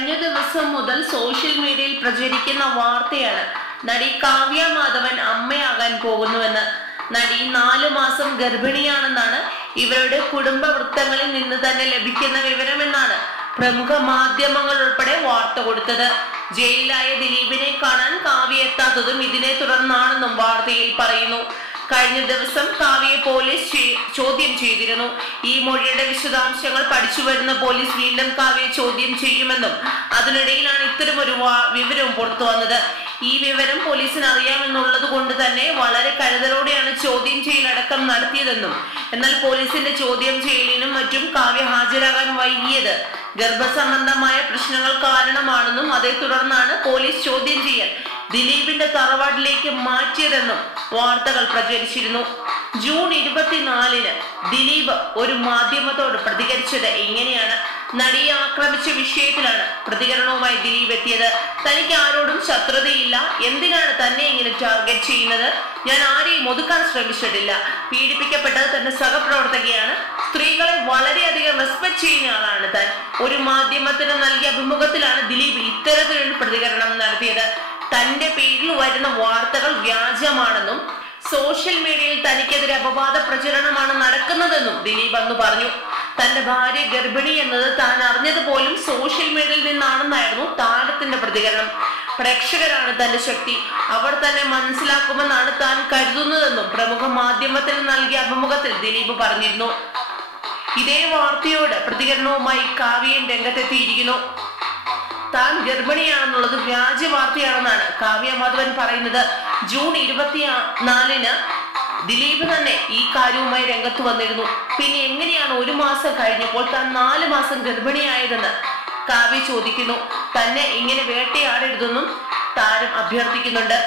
കഴിഞ്ഞ ദിവസം മുതൽ സോഷ്യൽ മീഡിയയിൽ പ്രചരിക്കുന്ന വാർത്തയാണ് നടി കാവ്യ മാധവൻ അമ്മയാകാൻ പോകുന്നുവെന്ന്. നടി 4 മാസം ഗർഭിണിയാണെന്നാണ് ഇവരുടെ കുടുംബ വൃത്തങ്ങളിൽ നിന്ന് തന്നെ ലഭിക്കുന്ന വിവരമെന്നാണ് പ്രമുഖ മാധ്യമങ്ങൾ ഉൾപ്പെടെ വാർത്ത കൊടുത്തത്. ജയിലിലായ ദിലീപിനെ കാണാൻ കാവ്യ എത്താത്തതും ഇതിനെ തുടർന്നാണെന്നും വാർത്തയിൽ പറയുന്നു. കഴിഞ്ഞ ദിവസം കാവ്യയെ പോലീസ് ചോദ്യം ചെയ്തിരുന്നു. ഈ മൊഴിയുടെ വിശദാംശങ്ങൾ പഠിച്ചു വരുന്ന പോലീസ് വീണ്ടും കാവ്യയെ ചോദ്യം ചെയ്യുമെന്നും അതിനിടയിലാണ് ഇത്തരമൊരു വിവരവും പുറത്തു വന്നത്. ഈ വിവരം പോലീസിന് അറിയാമെന്നുള്ളത് കൊണ്ട് തന്നെ വളരെ കരുതലോടെയാണ് ചോദ്യം ചെയ്യലടക്കം നടത്തിയതെന്നും എന്നാൽ പോലീസിന്റെ ചോദ്യം ചെയ്യലിനും മറ്റും കാവ്യ ഹാജരാകാൻ വൈകിയത് ഗർഭസംബന്ധമായ പ്രശ്നങ്ങൾ കാരണമാണെന്നും അതേ തുടർന്നാണ് പോലീസ് ചോദ്യം ചെയ്യൽ ദിലീപിന്റെ തറവാട്ടിലേക്ക് മാറ്റിയതെന്നും വാർത്തകൾ പ്രചരിച്ചിരുന്നു. ജൂൺ 24-ന് ദിലീപ് ഒരു മാധ്യമത്തോട് പ്രതികരിച്ചത് എങ്ങനെയാണ്? നടിയെ ആക്രമിച്ച വിഷയത്തിലാണ് പ്രതികരണവുമായി ദിലീപ് എത്തിയത്. തനിക്ക് ആരോടും ശത്രുതയില്ല, എന്തിനാണ് തന്നെ ഇങ്ങനെ ടാർഗറ്റ് ചെയ്യുന്നത്? ഞാൻ ആരെയും ഒതുക്കാൻ ശ്രമിച്ചിട്ടില്ല. പീഡിപ്പിക്കപ്പെട്ടത് തന്റെ സഹപ്രവർത്തകയാണ്. സ്ത്രീകളെ വളരെയധികം റെസ്പെക്ട് ചെയ്യുന്ന ആളാണ് താൻ. ഒരു മാധ്യമത്തിന് നൽകിയ അഭിമുഖത്തിലാണ് ദിലീപ് ഇത്തരത്തിലൊരു പ്രതികരണം നടത്തിയത്. തന്റെ പേരിൽ വരുന്ന വാർത്തകൾ വ്യാജമാണെന്നും സോഷ്യൽ മീഡിയയിൽ തനിക്കെതിരെ അപവാദ പ്രചരണമാണ് നടക്കുന്നതെന്നും ദിലീപ് അന്ന് പറഞ്ഞു. തന്റെ ഭാര്യ ഗർഭിണി എന്നത് താൻ അറിഞ്ഞത് പോലും സോഷ്യൽ മീഡിയയിൽ നിന്നാണെന്നായിരുന്നു താരത്തിന്റെ പ്രതികരണം. പ്രേക്ഷകരാണ് തന്റെ ശക്തി, അവർ തന്നെ മനസ്സിലാക്കുമെന്നാണ് താൻ കരുതുന്നതെന്നും പ്രമുഖ മാധ്യമത്തിന് നൽകിയ അഭിമുഖത്തിൽ ദിലീപ് പറഞ്ഞിരുന്നു. ഇതേ വാർത്തയോട് പ്രതികരണവുമായി കാവ്യയും രംഗത്തെത്തിയിരിക്കുന്നു. താൻ ഗർഭിണിയാണെന്നുള്ളത് വ്യാജ വാർത്തയാണെന്നാണ് കാവ്യ മാധവൻ പറയുന്നത്. ജൂൺ 24-ന് ദിലീപ് തന്നെ ഈ കാര്യവുമായി രംഗത്ത് വന്നിരുന്നു. പിന്നെ എങ്ങനെയാണ് 1 മാസം കഴിഞ്ഞപ്പോൾ താൻ 4 മാസം ഗർഭിണിയായതെന്ന് കാവ്യ ചോദിക്കുന്നു. തന്നെ ഇങ്ങനെ വേട്ടയാടരുതെന്നും താരം അഭ്യർത്ഥിക്കുന്നുണ്ട്.